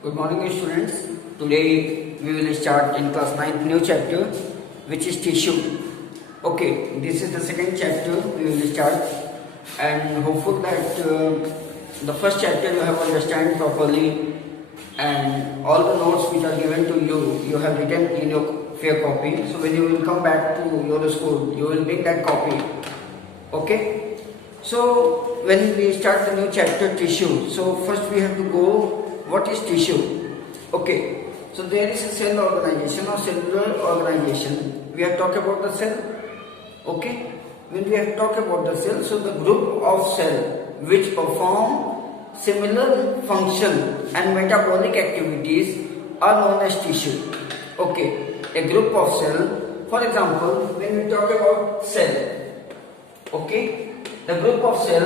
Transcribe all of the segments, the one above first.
Good morning, students. Today we will start in class 9th new chapter, which is tissue. Okay, this is the second chapter we will start, and hopeful that the first chapter you have understand properly, and all the notes which are given to you have written in your fair copy. So when you will come back to your school, you will bring that copy. Okay. So when we start the new chapter tissue, so first we have to go. What is tissue? Okay, so there is a cell organization or cellular organization. We have talked about the cell. Okay, when we have talked about the cell, so the group of cell which perform similar function and metabolic activities are known as tissue. Okay, a group of cell. For example, when we talk about cell, okay, the group of cell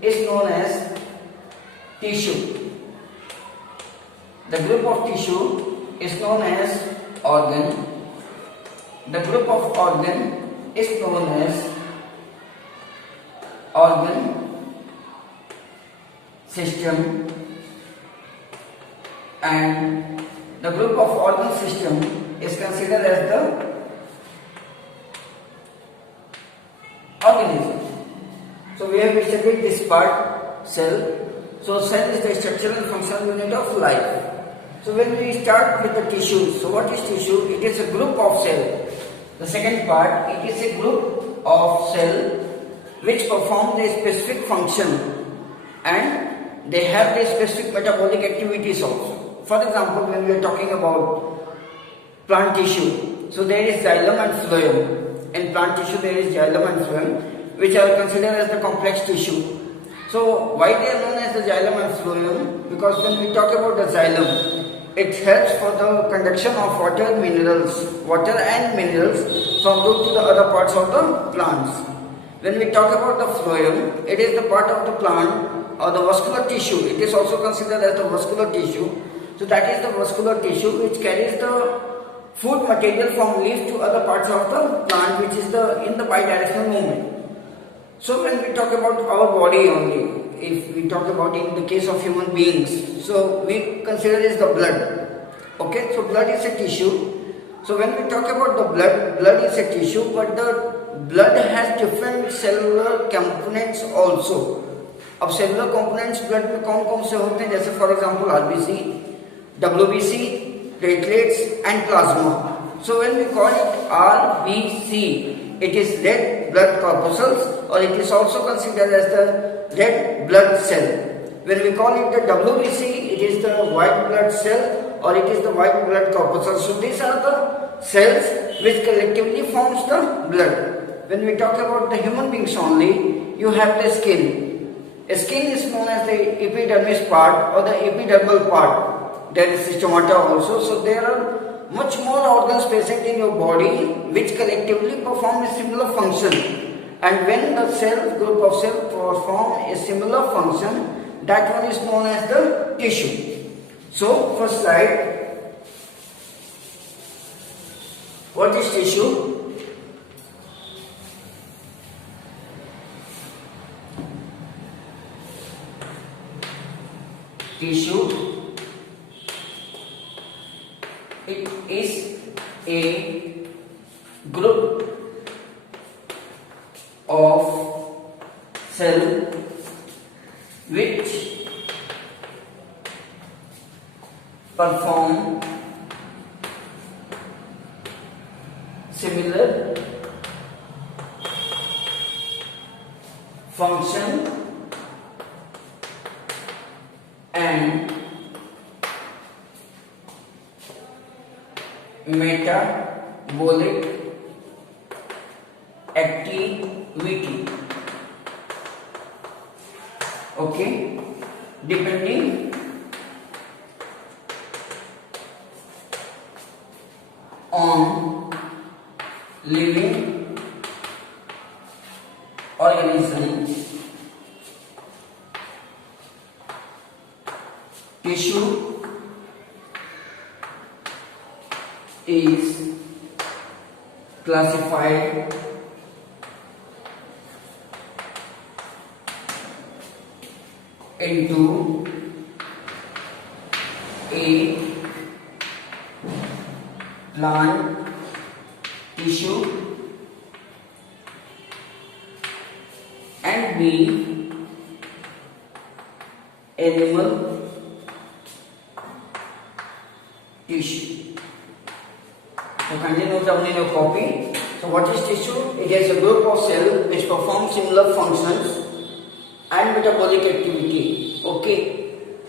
is known as tissue. The group of tissue is known as organ. The group of organ is known as organ system, and the group of organ system is considered as the organism. So we have studied this part, cell. So cell is the structural and functional unit of life. So when we start with the tissue, so what is tissue? It is a group of cell. The second part, it is a group of cell which perform a specific function and they have their specific metabolic activities also. For example, when we are talking about plant tissue, so there is xylem and phloem. In plant tissue there is xylem and phloem, which are considered as the complex tissue. So why they are known as the xylem and phloem? Because when we talk about the xylem, it helps for the conduction of water and minerals from root to the other parts of the plants. When we talk about the phloem, it is the part of the plant or the vascular tissue. It is also considered as the vascular tissue. So that is the vascular tissue which carries the food material from leaf to other parts of the plant, which is in the bidirectional movement. So when we talk about our body only, if we talk about in the case of human beings, so we consider is the blood. Okay, so blood is a tissue. So when we talk about the blood is a tissue, but the blood has different cellular components also. अब cellular components blood में कौन से होते हैं, जैसे for example RBC, WBC, platelets and plasma. So when we call it RBC, it is red blood corpuscles, or it is also considered as the red blood cell. When we call it the WBC, it is the white blood cell, or it is the white blood corpuscle. So these are the cells which collectively forms the blood. When we talk about the human beings only, you have the skin. A skin is known as the epidermis part or the epidermal part. There is stomata also. So there are much more organs present in your body which collectively perform a similar function. And when the group of cells perform a similar function, that one is known as the tissue. So first slide, what is tissue? Tissue, it is a group of cell which perform similar function and metabolic activity, okay, depending on living organisms. Tissue is classified into A, plant tissue, and B, animal tissue. So kindly note down in your copy. So what is tissue? It is a group of cells which perform similar functions and metabolic activity. Okay.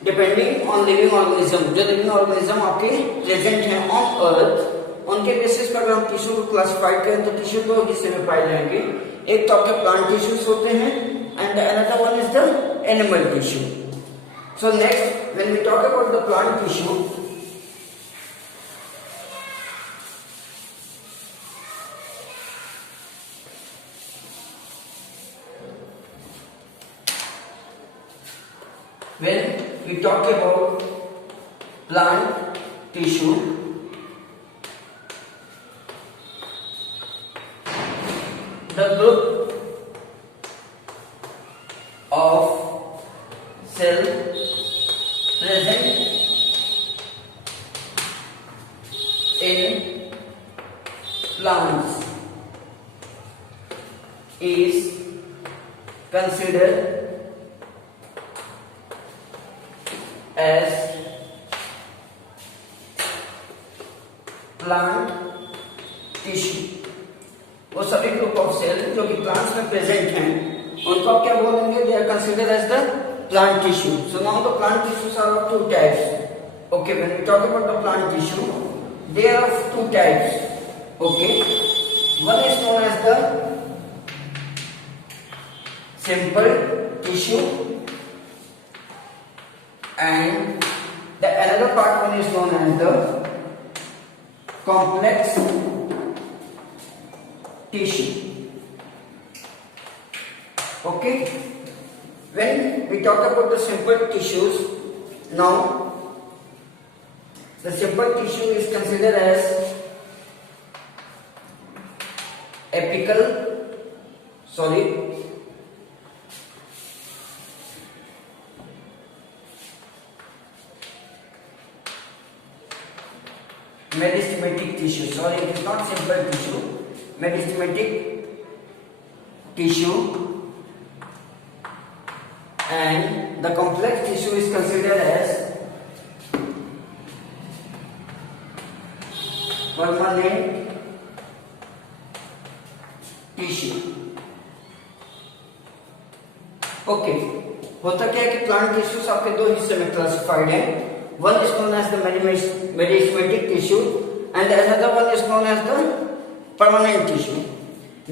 Depending on living organism, जो living organism आपके present हैं on earth, उनके basis पर हम tissue को classify करें तो tissue दो हिस्से में पाए जाएंगे. एक तो आपके प्लांट टिश्यूज होते हैं and another one is the animal tissue. So next, when we talk about the plant tissue, when we talk about plant tissue, the group of cell present in plants is considered as plant tissue. वो सभी group of cell जो कि plants में present हैं उनको आप क्या बोलेंगे? They are considered as the plant tissue. So now the plant tissues are of two types. Okay, when we talk about the plant tissue, they are of two types. Okay, one is known as the simple tissue and the another part one is known as the complex tissue. Okay, when we talk about the simple tissues, now the simple tissue is considered as apical, meristematic tissue. Sorry, it is not simple tissue. Meristematic tissue, and the complex tissue is considered as permanent tissue. Okay, होता क्या है कि plant tissues आपके दो हिस्से में classified हैं. One is known as the meristematic tissue and the another one is known as the permanent tissue.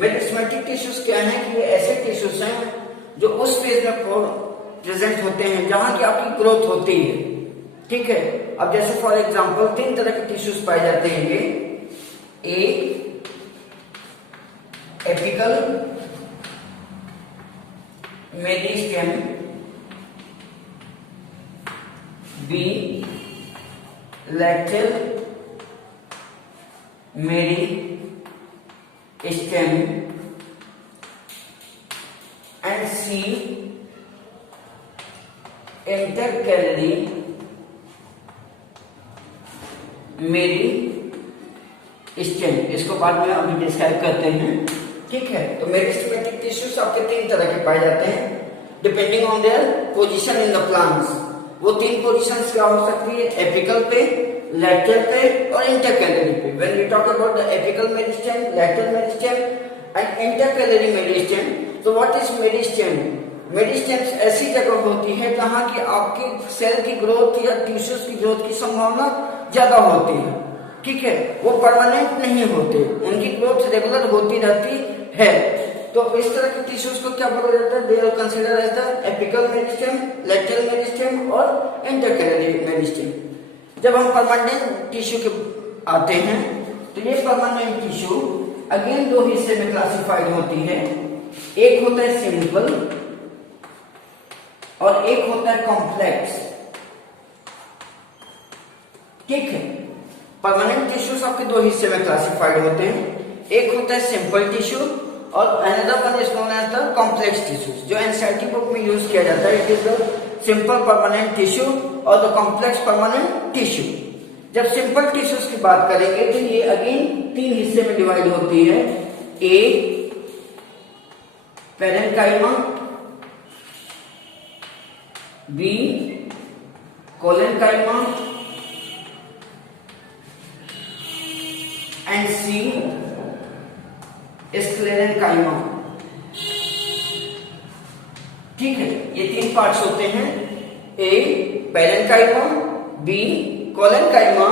Meristematic tissues क्या हैं कि ये ऐसे टिश्यूज हैं जो उस फेज में प्रेजेंट होते हैं जहां की आपकी ग्रोथ होती है. ठीक है, अब जैसे फॉर एग्जांपल तीन तरह के टिश्यूज पाए जाते हैं. एक apical meristem, B lateral meristem, and C intercalary meristem. इसको बाद में अभी डिस्क्राइब करते हैं. ठीक है, तो मेरिस्टेमेटिक टिश्यूज आपके तीन तरह के पाए जाते हैं depending on their position in the plants. वो तीन पोजीशंस क्या हो सकती है? एपिकल पे, लैटरल पे और इंटरकैलरी पे. When we talk about the apical meristem, lateral meristem and intercalary meristem, तो व्हाट इज मेरिस्टेम? मेरिस्टेम्स ऐसी जगह होती है जहां की आपकी सेल की ग्रोथ या टिश्यूज की ग्रोथ की संभावना ज्यादा होती है. ठीक है, वो परमानेंट नहीं होते, उनकी ग्रोथ रेगुलर होती रहती है. तो इस तरह के टिश्यूज को क्या बोला जाता है? They are considered as the apical meristem, lateral meristem और इंटरकैलरी मेरिस्टेम. जब हम परमानेंट टिश्यू के आते हैं तो ये परमानेंट टिश्यू अगेन दो हिस्से में क्लासिफाइड होती है. एक होता है सिंपल और एक होता है कॉम्प्लेक्स. ठीक है, परमानेंट टिश्यूज आपके दो हिस्से में क्लासिफाइड होते हैं. एक होता है सिंपल टिश्यू और another one is known as the complex tissues. जो एनसीईआरटी बुक में यूज किया जाता है, it is the simple permanent tissue और द कॉम्प्लेक्स परमानेंट टिश्यू। जब सिंपल टिश्यूज की बात करेंगे तो ये अगेन 3 हिस्से में डिवाइड होती है। A parenchyma, B collenchyma and C sclerenchyma. ठीक है, ये 3 पार्ट्स होते हैं, A parenchyma, B collenchyma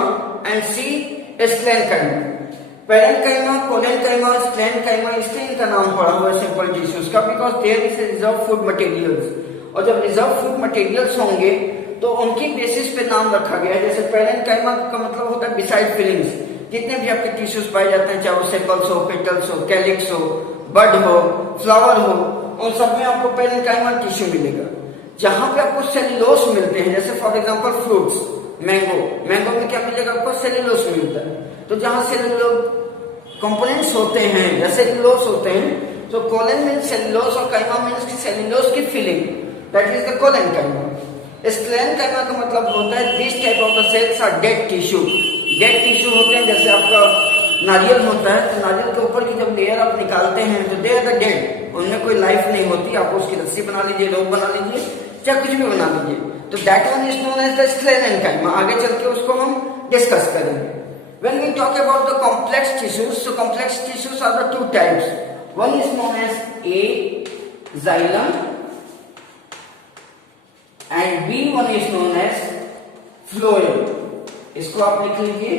and C sclerenchyma. Parenchyma, collenchyma, sclerenchyma इसलिए इनका नाम पड़ा हुआ है सिंपल टिश्यूज का, because there is reserve food materials. और जब रिजर्व फूड मटेरियल्स होंगे तो उनकी बेसिस पे नाम रखा गया है। जैसे पेरेन्काइमा का मतलब होता है बिसाइड फिलिंग्स, जितने भी आपके टिश्यूज पाए जाते हैं, चाहे वो सेपल्स हो, पेटल्स हो, कैलिक्स हो, बड हो, फ्लावर हो, उन सब में आपको पेरेन्काइमा टिश्यू मिलेगा। जहां पे आपको सेल्यूलोस मिलते हैं, जैसे फॉर एग्जांपल फ्रूट्स, मैंगो में क्या मिलेगा आपको? सेल्यूलोस मिलता है। तो जहां सेल्यूलोस कंपोनेंट्स होते हैं या सेल्यूलोस होते हैं, तो कोलन मीन्स सेल्यूलोस और काइमा मीन्स सेल्यूलोस की फिलिंग, that is the collenchyma. Sclerenchyma का मतलब होता है this type of the cells are dead tissue. Dead tissue होते हैं, जैसे आपका नारियल होता है, तो नारियल के ऊपर की जब लेयर आप निकालते हैं तो दे आर द डेड, उनमें कोई लाइफ नहीं होती। आप उसकी रस्सी बना लीजिए, रोप बना लीजिए, चाहे कुछ भी बना लीजिए, तो that one is known as the sclerenchyma. आगे चल के उसको हम डिस्कस करेंगे। When we talk about the complex tissues, so complex tissues are the 2 types. One is known as A xylem and B one is known as phloem. इसको आप लिख लीजिए,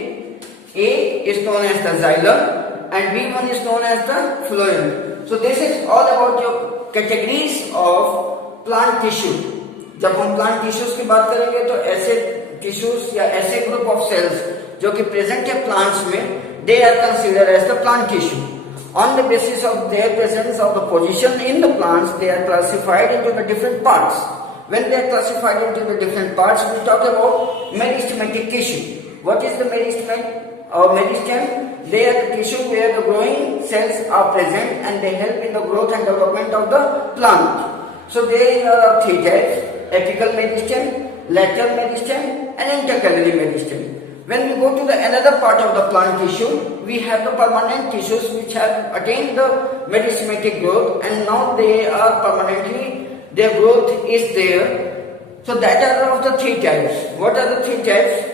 A is known as the xylem and B one is known as the phloem. So this is all about your categories of plant tissue. जब हम plant tissues की बात करेंगे तो ऐसे tissues या ऐसे group of cells जो कि प्रेजेंट है प्लांट्स में, they are considered as the plant tissue. On the basis of their presence of the position in the plants, they are classified into the different parts. When they are classified into the different parts, we talk about meristematic tissue. What is the meristem और meristem? They are the tissue where the growing cells are present and they help in the growth and development of the plant. So there are 3 types: apical meristem, lateral meristem and intercalary meristem. When we go to the another part of the plant tissue, we have the permanent tissues which have attained the meristematic growth and now they are permanently, their growth is there. So that are of the 3 types. What are the 3 types?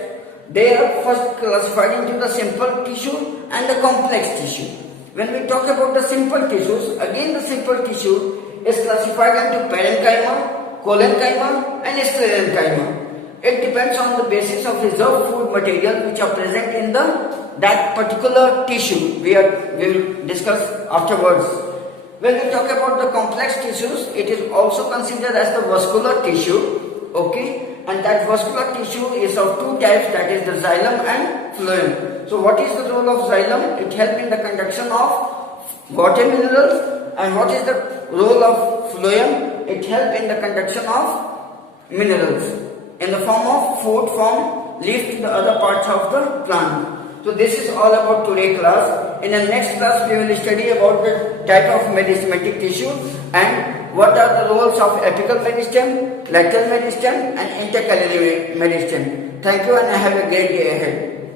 They are first classified into the simple tissue and the complex tissue. When we talk about the simple tissues, again the simple tissue is classified into parenchyma, collenchyma and sclerenchyma. It depends on the basis of reserved food material which are present in that particular tissue. We will discuss afterwards. When we talk about the complex tissues, it is also considered as the vascular tissue. Okay, and that vascular tissue is of 2 types, that is the xylem and phloem. So what is the role of xylem? It helps in the conduction of water minerals. And what is the role of phloem? It helps in the conduction of minerals in the form of food from leaf to the other parts of the plant. So this is all about today class. In the next class we will study about the type of meristematic tissue and what are the roles of apical meristem, lateral meristem and intercalary meristem. Thank you and have a great day ahead.